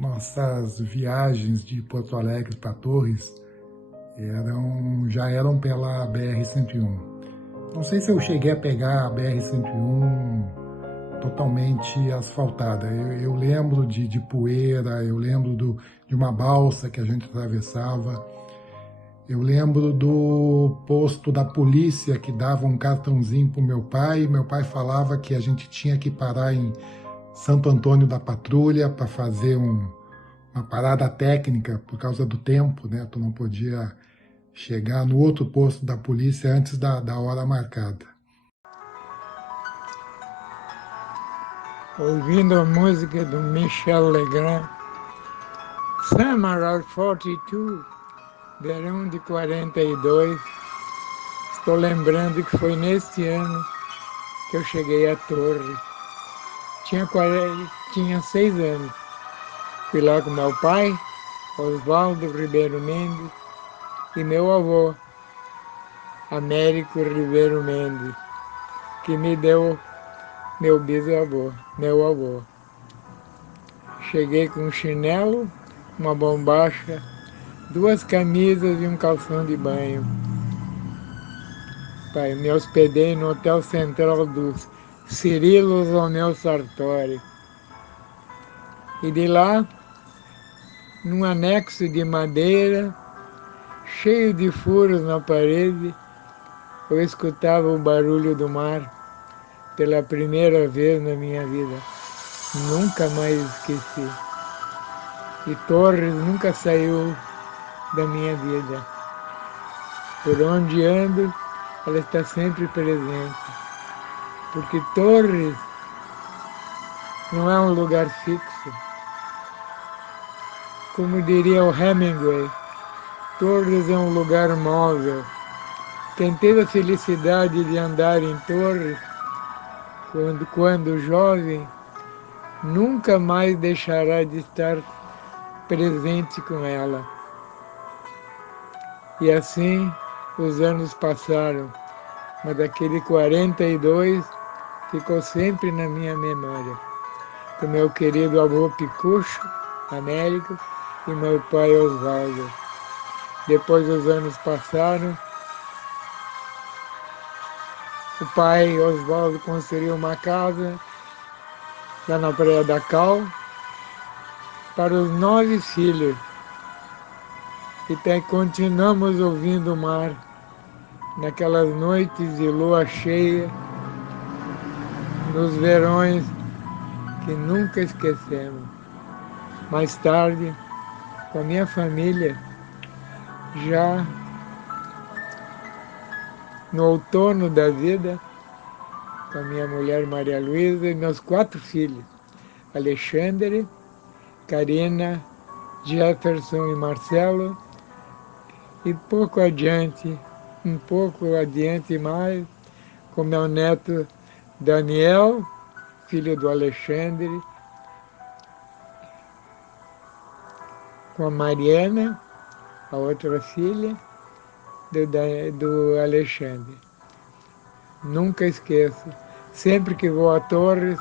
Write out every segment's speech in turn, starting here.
nossas viagens de Porto Alegre para Torres já eram pela BR-101. Não sei se eu cheguei a pegar a BR-101 totalmente asfaltada. Eu lembro de poeira, eu lembro de uma balsa que a gente atravessava, eu lembro do posto da polícia que dava um cartãozinho para o meu pai. Meu pai falava que a gente tinha que parar em Santo Antônio da Patrulha para fazer uma parada técnica por causa do tempo, né? Tu não podia chegar no outro posto da polícia antes da hora marcada. Ouvindo a música do Michel Legrand, Summer of 42, verão de 42, estou lembrando que foi neste ano que eu cheguei à Torre. Tinha 6 anos. Fui lá com meu pai, Oswaldo Ribeiro Mendes, e meu avô, Américo Ribeiro Mendes, que me deu meu bisavô, meu avô. Cheguei com um chinelo, uma bombacha, 2 camisas e um calção de banho. Pai, me hospedei no Hotel Central dos Cirilos Onel Sartori. E de lá, num anexo de madeira, cheio de furos na parede, eu escutava o barulho do mar pela primeira vez na minha vida. Nunca mais esqueci. E Torres nunca saiu da minha vida. Por onde ando, ela está sempre presente. Porque Torres não é um lugar fixo. Como diria o Hemingway, Torres é um lugar móvel. Quem teve a felicidade de andar em Torres, quando jovem, nunca mais deixará de estar presente com ela. E assim os anos passaram, mas daquele 42 ficou sempre na minha memória. Com meu querido avô Picucho, Américo, e meu pai Oswaldo. Depois os anos passaram, o pai Oswaldo construiu uma casa lá na Praia da Cal para os 9 filhos. E continuamos ouvindo o mar naquelas noites de lua cheia, nos verões que nunca esquecemos. Mais tarde, com a minha família, já no outono da vida, com a minha mulher Maria Luísa e meus 4 filhos, Alexandre, Karina, Jefferson e Marcelo, e um pouco adiante mais, com meu neto Daniel, filho do Alexandre, com a Mariana, a outra filha do Alexandre. Nunca esqueço. Sempre que vou a Torres,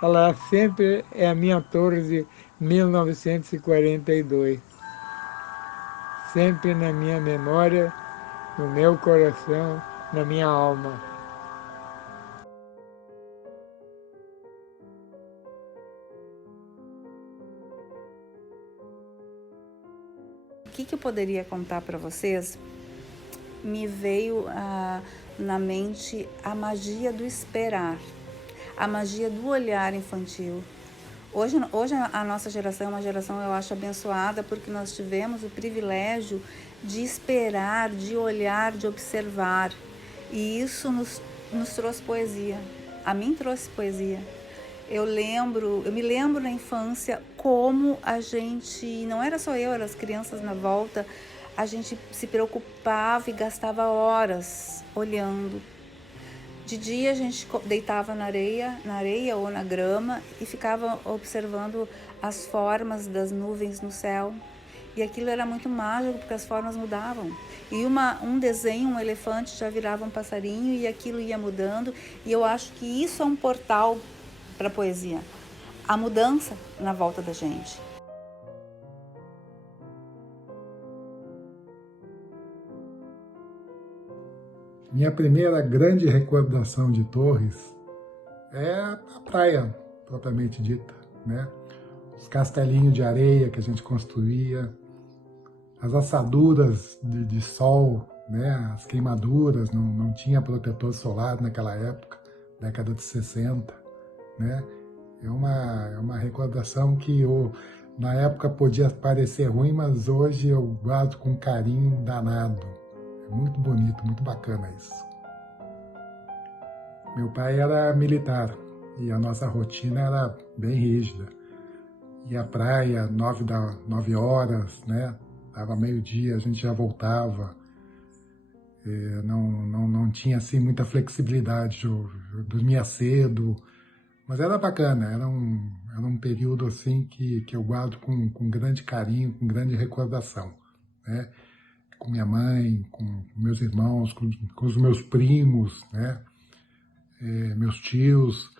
ela sempre é a minha Torres de 1942. Sempre na minha memória, no meu coração, na minha alma. O que eu poderia contar para vocês? Me veio na mente a magia do esperar, a magia do olhar infantil. Hoje a nossa geração é uma geração, eu acho, abençoada, porque nós tivemos o privilégio de esperar, de olhar, de observar. E isso nos trouxe poesia. A mim trouxe poesia. Eu me lembro na infância como a gente, não era só eu, eram as crianças na volta, a gente se preocupava e gastava horas olhando. De dia a gente deitava na areia ou na grama e ficava observando as formas das nuvens no céu. E aquilo era muito mágico porque as formas mudavam. E um desenho, um elefante já virava um passarinho e aquilo ia mudando. E eu acho que isso é um portal para a poesia. a mudança na volta da gente. Minha primeira grande recordação de Torres é a praia, propriamente dita, né? Os castelinhos de areia que a gente construía, as assaduras de sol, né? As queimaduras, não tinha protetor solar naquela época, década de 60, né? É uma recordação que na época podia parecer ruim, mas hoje eu guardo com carinho danado. É muito bonito, muito bacana isso. Meu pai era militar e a nossa rotina era bem rígida. Ia à praia 9 horas, né? Dava meio-dia, a gente já voltava. Não tinha assim muita flexibilidade. Eu dormia cedo, mas era bacana. Era um período assim que eu guardo com grande carinho, com grande recordação, né? Com minha mãe, com meus irmãos, com os meus primos, né? Meus tios,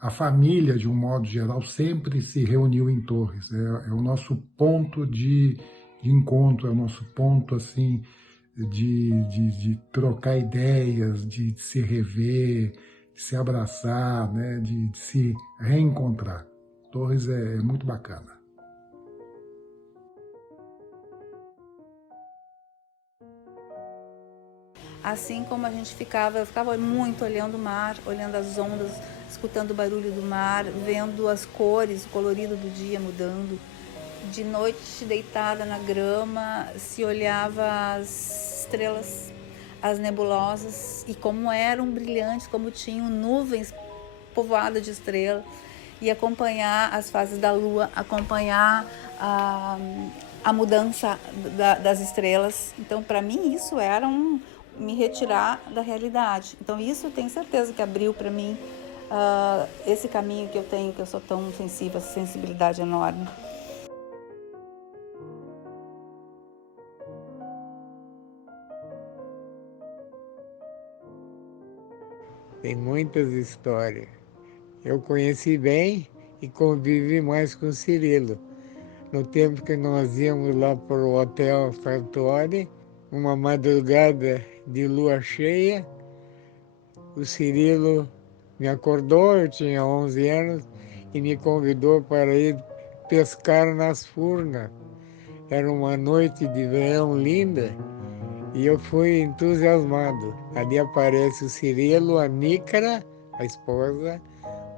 a família, de um modo geral, sempre se reuniu em Torres. É o nosso ponto de encontro, é o nosso ponto assim de trocar ideias, de se rever, de se abraçar, né? de se reencontrar. Torres é muito bacana. Assim como a gente eu ficava muito olhando o mar, olhando as ondas, escutando o barulho do mar, vendo as cores, o colorido do dia mudando. De noite, deitada na grama, se olhava as estrelas, as nebulosas, e como eram brilhantes, como tinham nuvens povoadas de estrelas, e acompanhar as fases da lua, acompanhar a mudança das estrelas. Então, para mim, isso era me retirar da realidade. Então isso eu tenho certeza que abriu para mim esse caminho que eu tenho, que eu sou tão sensível, essa sensibilidade enorme. Tem muitas histórias. Eu conheci bem e convivi mais com o Cirilo. No tempo que nós íamos lá para o Hotel Sartori, uma madrugada de lua cheia, o Cirilo me acordou, eu tinha 11 anos, e me convidou para ir pescar nas Furnas. Era uma noite de verão linda e eu fui entusiasmado. Ali aparece o Cirilo, a Nícara, a esposa,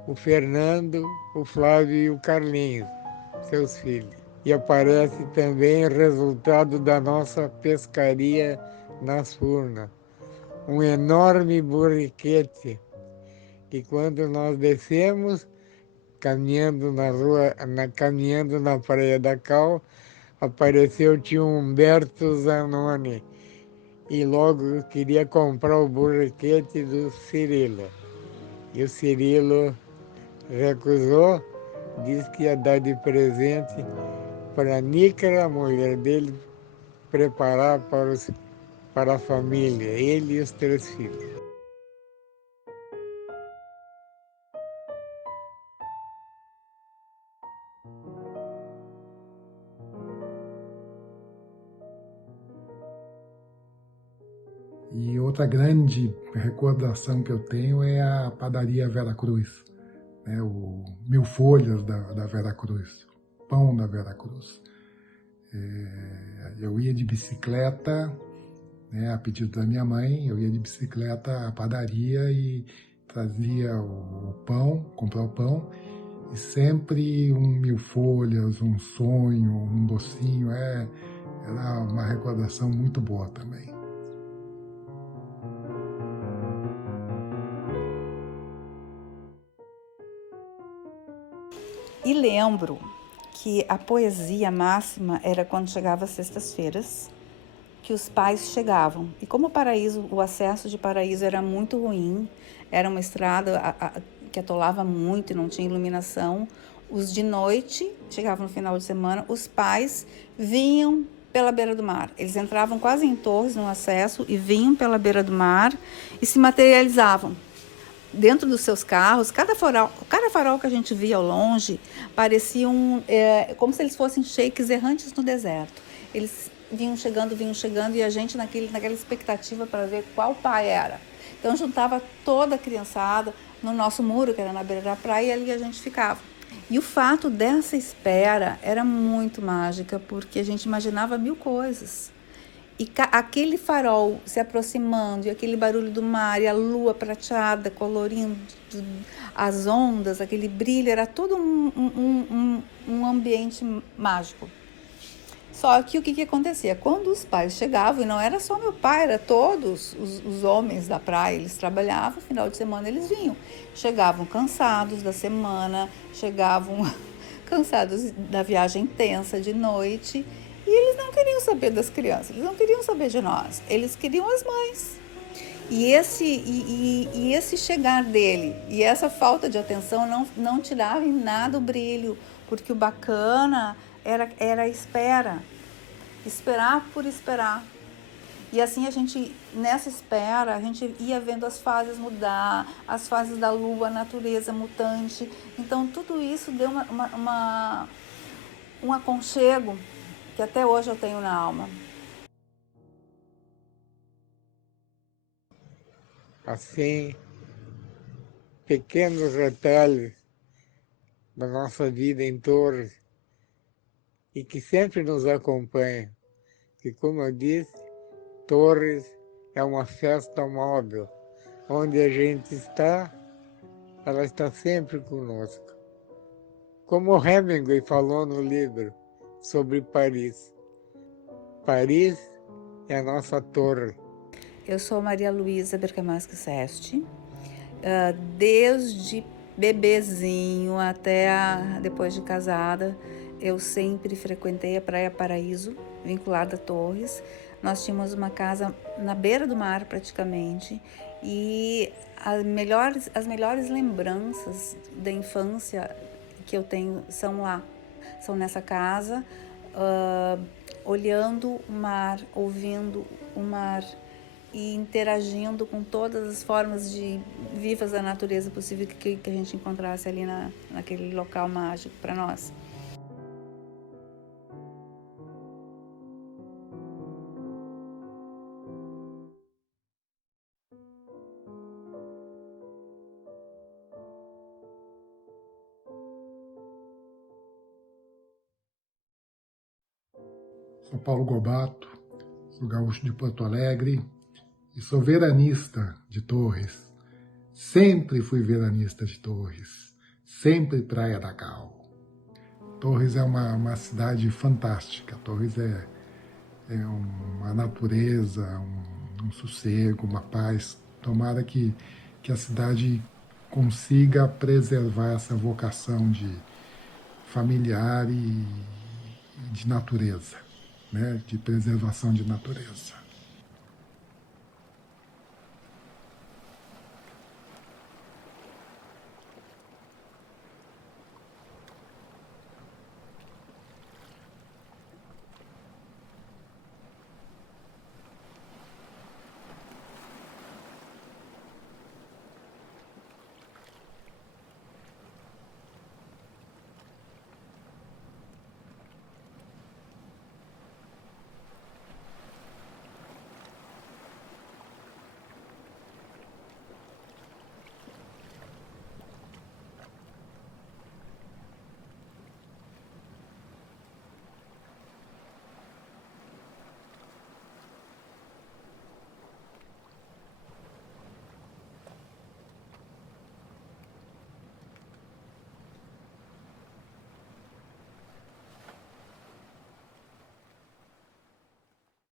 o Fernando, o Flávio e o Carlinhos, seus filhos. E aparece também o resultado da nossa pescaria nas Furnas. Um enorme borriquete. E quando nós descemos, caminhando na rua, caminhando na Praia da Cal, apareceu o tio Humberto Zanoni. E logo queria comprar o borriquete do Cirilo. E o Cirilo recusou, disse que ia dar de presente para a Nícara, a mulher dele, preparar para a família, ele e os 3 filhos. E outra grande recordação que eu tenho é a padaria Vera Cruz, né? O Mil Folhas da Vera Cruz, o pão da Vera Cruz. Eu ia de bicicleta, né, a pedido da minha mãe, eu ia de bicicleta à padaria e trazia o pão, comprar o pão, e sempre um Mil Folhas, um sonho, um docinho, era uma recordação muito boa também. E lembro que a poesia máxima era quando chegava às sextas-feiras, que os pais chegavam. E como o acesso de Paraíso era muito ruim, era uma estrada que atolava muito e não tinha iluminação, os de noite, chegavam no final de semana, os pais vinham pela beira do mar. Eles entravam quase em Torres no acesso e vinham pela beira do mar e se materializavam dentro dos seus carros, cada farol que a gente via ao longe parecia como se eles fossem sheiks errantes no deserto. Eles vinham chegando e a gente naquela expectativa para ver qual pai era. Então juntava toda a criançada no nosso muro, que era na beira da praia, e ali a gente ficava. E o fato dessa espera era muito mágica, porque a gente imaginava mil coisas. E aquele farol se aproximando, e aquele barulho do mar, e a lua prateada colorindo as ondas, aquele brilho, era todo um ambiente mágico. Só que o que acontecia? Quando os pais chegavam, e não era só meu pai, era todos os homens da praia, eles trabalhavam, final de semana eles vinham. Chegavam cansados da semana, chegavam cansados da viagem intensa de noite, e eles não queriam saber das crianças, eles não queriam saber de nós, eles queriam as mães. E esse chegar dele e essa falta de atenção não tirava em nada o brilho, porque o bacana era a espera, esperar por esperar. E assim nessa espera, a gente ia vendo as fases mudar, as fases da lua, a natureza mutante. Então tudo isso deu um aconchego que até hoje eu tenho na alma. Assim, pequenos detalhes da nossa vida em Torres e que sempre nos acompanham. E como eu disse, Torres é uma festa móvel. Onde a gente está, ela está sempre conosco. Como Hemingway falou no livro sobre Paris. Paris é a nossa torre. Eu sou Maria Luísa Bergamaschi Sesti. Desde bebezinho até depois de casada, eu sempre frequentei a Praia Paraíso, vinculada a Torres. Nós tínhamos uma casa na beira do mar praticamente, e as melhores lembranças da infância que eu tenho são lá, são nessa casa, olhando o mar, ouvindo o mar e interagindo com todas as formas de vivas da natureza possível que a gente encontrasse ali naquele local mágico para nós. Sou Paulo Gobato, sou gaúcho de Porto Alegre e sou veranista de Torres. Sempre fui veranista de Torres, sempre Praia da Cal. Torres é uma cidade fantástica. Torres é uma natureza, um sossego, uma paz. Tomara que a cidade consiga preservar essa vocação de familiar e de natureza, né? De preservação de natureza.